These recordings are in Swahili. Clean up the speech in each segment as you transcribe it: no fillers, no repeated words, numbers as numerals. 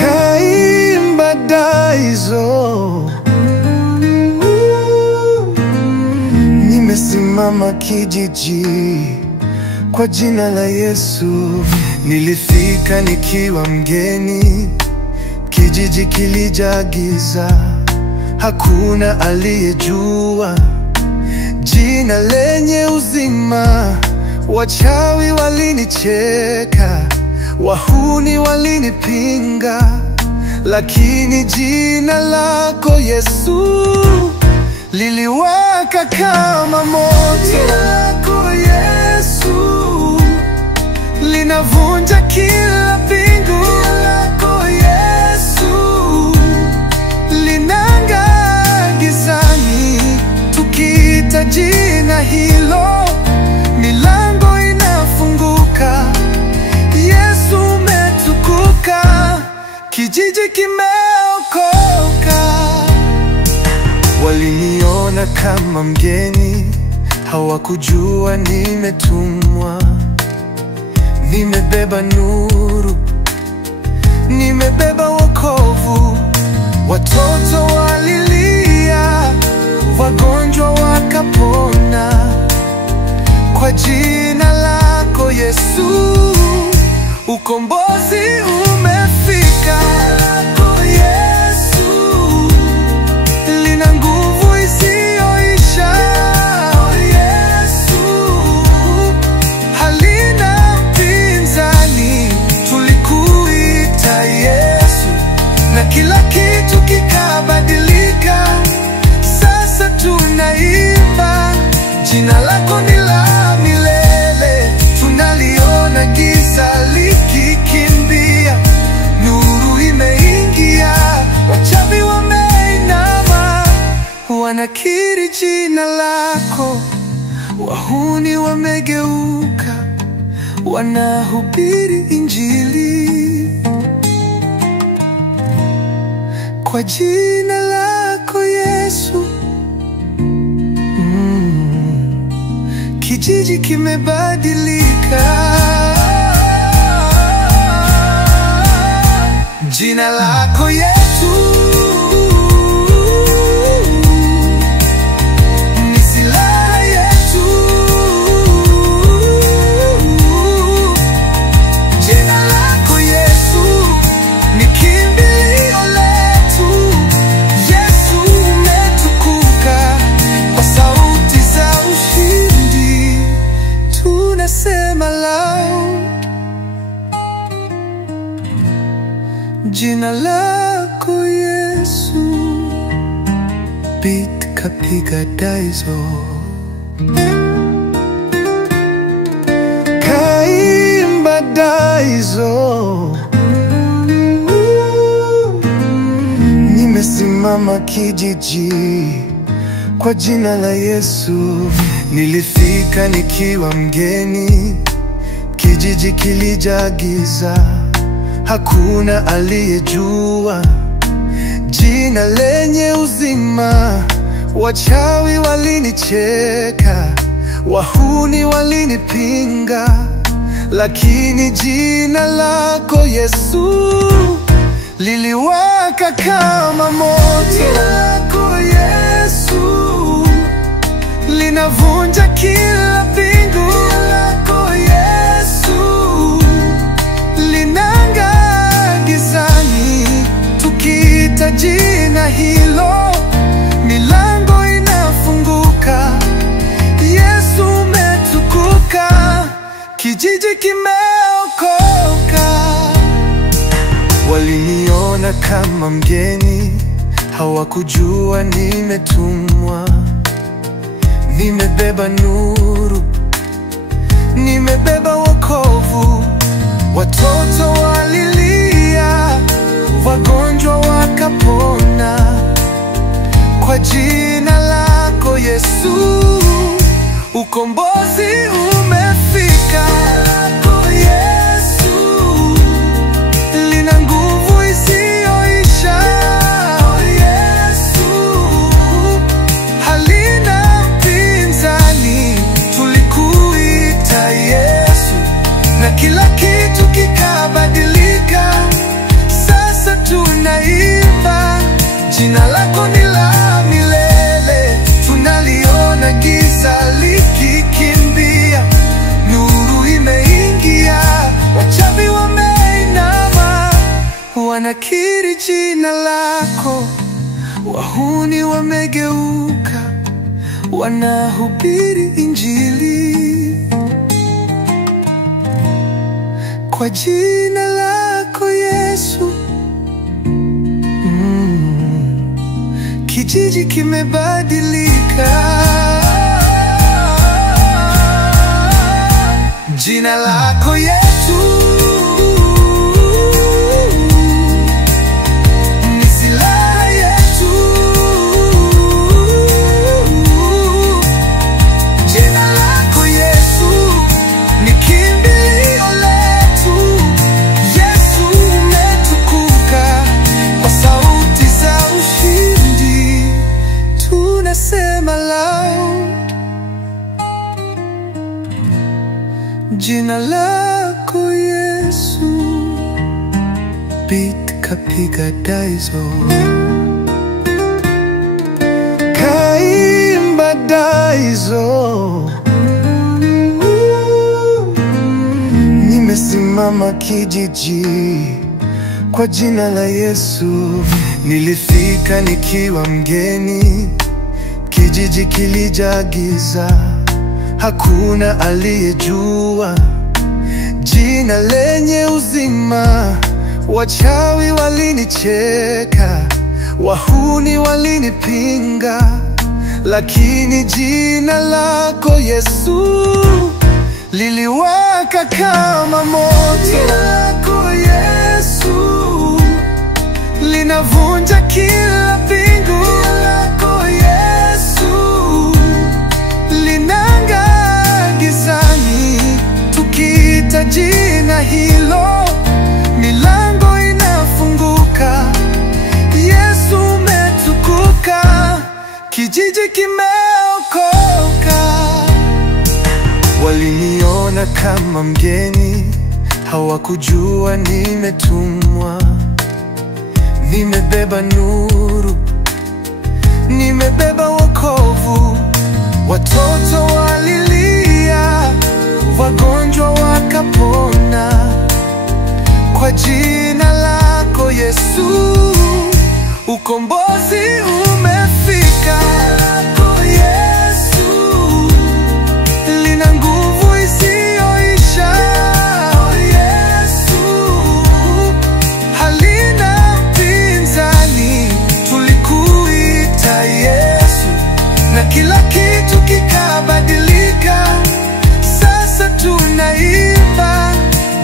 Kaimba Daizo, nimesimama kijiji kwa jina la Yesu. Nilifika nikiwa mgeni, kijiji kilijaa giza, hakuna aliyejua jina lenye uzima. Wachawi walinicheka, wahuni walinipinga, lakini jina lako Yesu liliwaka kama moto. Jina lako Yesu linavunja kila pingu. Jina lako Yesu linang'aa gizani. Tukiita jina hilo, milango inafunguka. Yesu umetukuka, kijiji kimeokoka. Waliniona kama mgeni, hawakujua nimetumwa. Nimebeba nuru, nimebeba wokovu. Watoto walilia, wagonjwa wakapona. Kwa jina lako Yesu, ukombozi umefika. Lako Yesu lina nguvu isiyoisha. Yesu halina mpinzani. Tulikuita Yesu na kila kitu kikabadilika. Sasa tunaimba, jina lako ni la milele. Tunaliona giza likikimbia, nuru imeingia. Wachawi wameinama, wanakiri jina lako. Wahuni wamegeuka, wanahubiri Injili. Kwa jina lako Yesu, kijiji kimebadilika. Jina lako Yesu ni silaha yetu. Jina lako Yesu ni kimbilio letu. Yesu umetukuka, kwa sauti za ushindi tunasema lao. Jina lako Yesu. Beat kapiga Daizo. Kaimba Daizo, nimesimama kijiji kwa jina la Yesu. Nilifika nikiwa mgeni, kijiji kilijaa giza, hakuna aliyejua jina lenye uzima. Wachawi walinicheka, wahuni walinipinga, lakini jina lako Yesu liliwaka kama moto. Jina lako Yesu linavunja kila pingu. Jina lako Yesu linang'aa gizani. Tukiita jina hilo, milango inafunguka. Yesu umetukuka, kijiji kimeokoka. Waliniona kama mgeni, hawakujua nimetumwa. Nimebeba nuru, nimebeba wokovu. Watoto walilia, wagonjwa wakapona. Kwa jina lako Yesu, ukombozi umefika. Lako Yesu lina nguvu isiyoisha. Yesu halina mpinzani. Tulikuita Yesu na kila kitu kitu kikabadilika. Sasa tunaimba, jina lako ni la milele. Tunaliona giza likikimbia, nuru imeingia. Wachawi wameinama, wanakiri jina lako. Wahuni wamegeuka, wanahubiri Injili. Kwa jina lako Yesu, kijiji kimebadilika. Jina lako Yesu ni silaha yetu. Jina lako Yesu ni kimbilio letu. Yesu umetukuka, kwa sauti za ushindi tunasema loud, jina lako Yesu. Beat kapiga daizo, kaimba daizo. Nimesimama kijiji kwa jina la Yesu. Nilifika nikiwa mgeni, kijiji kilijaa giza, hakuna aliyejua jina lenye uzima. Wachawi walinicheka, wahuni walinipinga, lakini jina lako Yesu liliwaka kama moto. Jina lako Yesu linavunja kila pingu. Jina lako Yesu linang'aa gizani. Tukiita jina hilo, milango inafunguka. Yesu umetukuka, kijiji kimeokoka. Waliniona kama mgeni, hawakujua nimetumwa. Nimebeba nuru, nimebeba wokovu. Watoto walilia, wagonjwa wakapona. Kwa jina lako Yesu, ukombozi umefika. Lako Yesu lina nguvu isiyoisha. Yesu halina mpinzani. Tulikuita Yesu na kila kitu kikabadilika. Sasa tunaimba,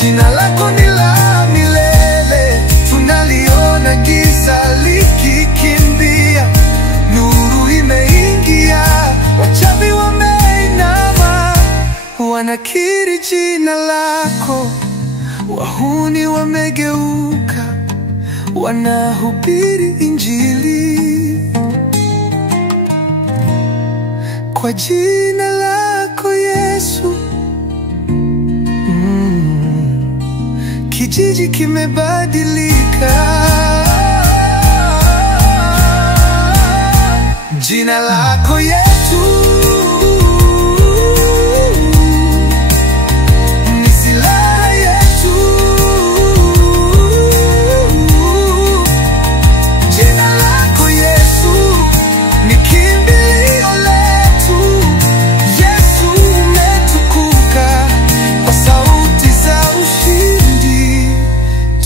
jina lako ni la milele. Tunaliona giza likikimbia, nuru imeingia. Wachawi wameinama, wanakiri jina lako. Wahuni wamegeuka, wanahubiri Injili. Kwa jina lako Yesu, kijiji kimebadilika. Jina lako Yesu ni silaha yetu. Jina lako Yesu ni kimbilio letu. Yesu umetukuka, kwa sauti za ushindi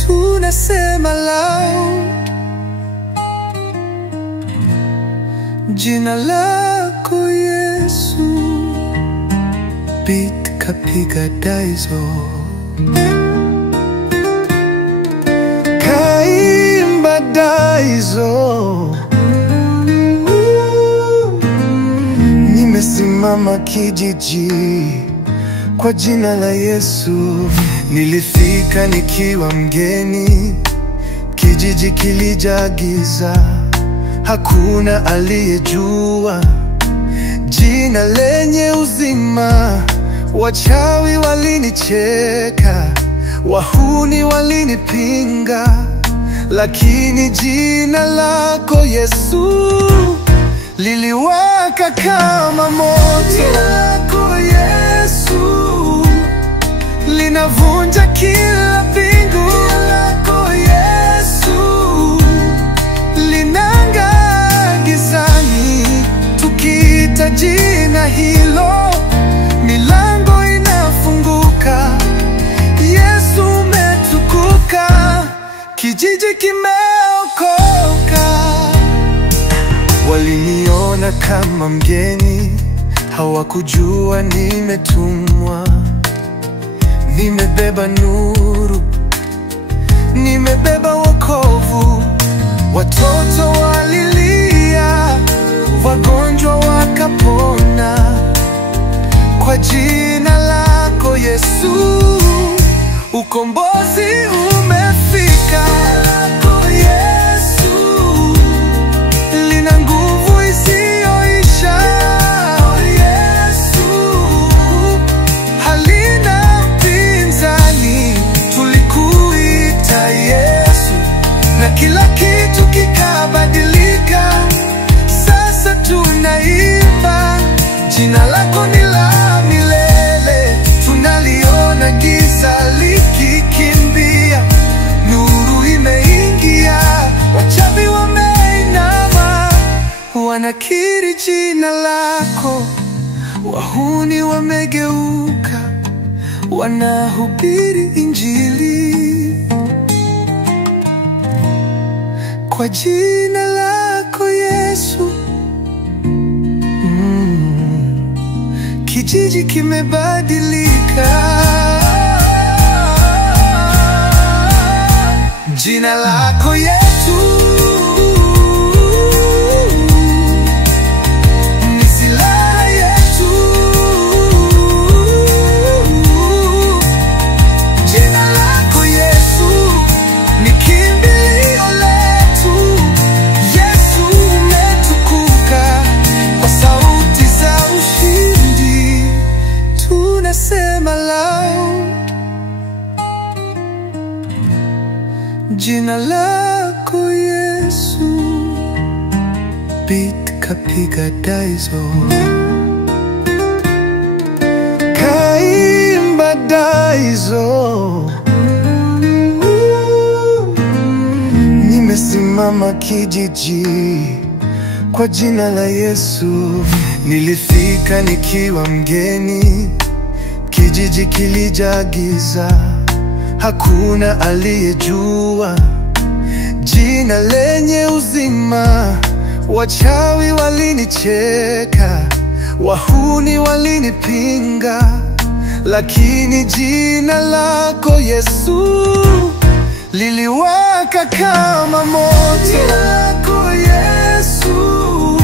tunasema loud, jina lako Yesu. Beat kapiga daizo, kaimba daizo. Nimesimama kijiji kwa jina la Yesu. Nilifika nikiwa mgeni, kijiji kilijaa giza, hakuna aliyejua jina lenye uzima. Wachawi walinicheka, wahuni walinipinga, lakini jina lako Yesu liliwaka kama moto. Jina lako Yesu linavunja kila pingu. Jina lako Yesu linang'aa gizani. Tukiita jina hilo, milango inafunguka. Yesu umetukuka, kijiji kimeokoka. Waliniona kama mgeni, hawakujua nimetumwa. Nimebeba nuru, nimebeba wokovu. Watoto walilia, wagonjwa wakapona. Kwa jina lako Yesu, ukombozi umefika. Lako Yesu lina nguvu isiyoisha. Yesu halina mpinzani. Tulikuita Yesu na kila kitu kikabadilika. Sasa tunaimba, jina lako ni la milele. Tunaliona giza likikimbia, nuru imeingia. Wachawi wameinama, wanakiri jina lako. Wahuni wamegeuka, wanahubiri Injili. Kwa jina lako Yesu, kijiji kimebadilika. Jina lako Yesu ni silaha yetu. Jina lako Yesu ni kimbilio letu. Yesu umetukuka, kwa sauti za ushindi tunasema loud, jina lako Yesu. Beat kapiga Daizo, kaimba Daizo. Nimesimama kijiji kwa jina la Yesu. Nilifika nikiwa mgeni, kijiji kilijaa giza. Hakuna aliyejua jina lenye uzima. Wachawi walinicheka, wahuni walinipinga, lakini jina lako Yesu liliwaka kama moto. Jina lako Yesu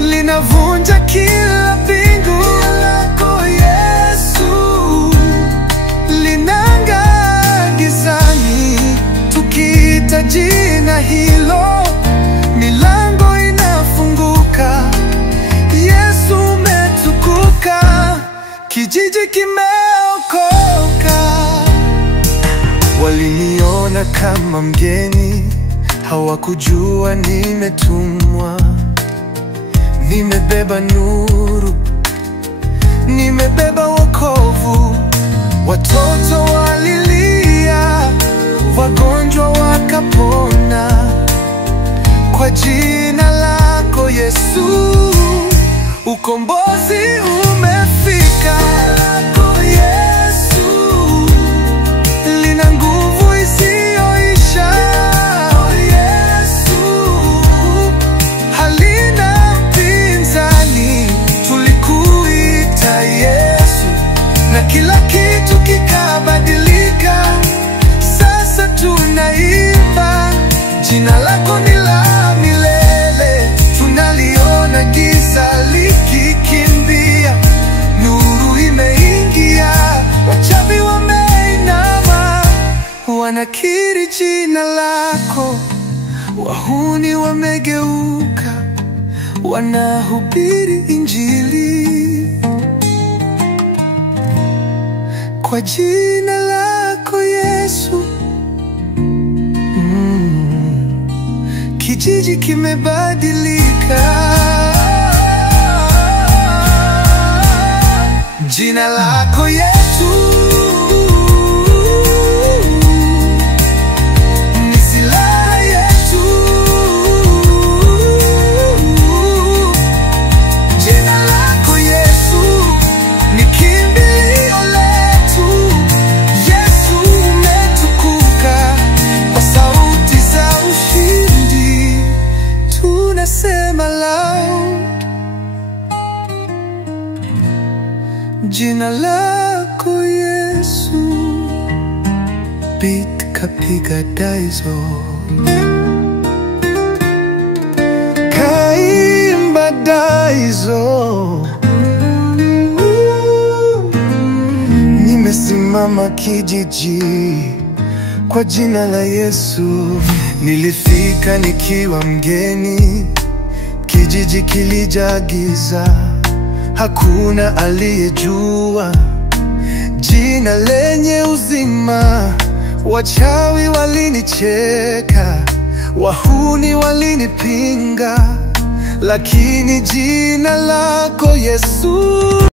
linavunja kila pingu. Jina lako Yesu linang'aa gizani. Tukiita jina hilo, milango inafunguka. Yesu umetukuka, kijiji kimeokoka. Waliniona kama mgeni, hawakujua nimetumwa. Nimebeba nuru, nimebeba wokovu. Watoto walilia, wagonjwa wakapona. Kwa jina lako Yesu, ukombozi umefika. Lako Yesu lina nguvu isiyoisha. Yesu halina mpinzani. Tulikuita Yesu na kila kitu kikabadilika. Sasa tunaimba, jina lako ni la milele. Tunaliona giza likikimbia, nuru imeingia. Wachawi wameinama, wanakiri jina lako. Wahuni wamegeuka, wanahubiri Injili. Kwa jina lako kijiji kimebadilika. Jina lako Yesu ni silaha yetu. Jina lako Yesu ni kimbilio letu. Yesu umetukuka kwa sauti za ushindi, tunasema loud. Jina lako Yesu, beat kapiga daizo, kaimba daizo. Nimesimama kijiji kwa jina la Yesu. Nilifika nikiwa mgeni, kijiji kilijaa giza, hakuna aliyejua jina lenye uzima. Wachawi walinicheka, wahuni walinipinga, lakini jina lako Yesu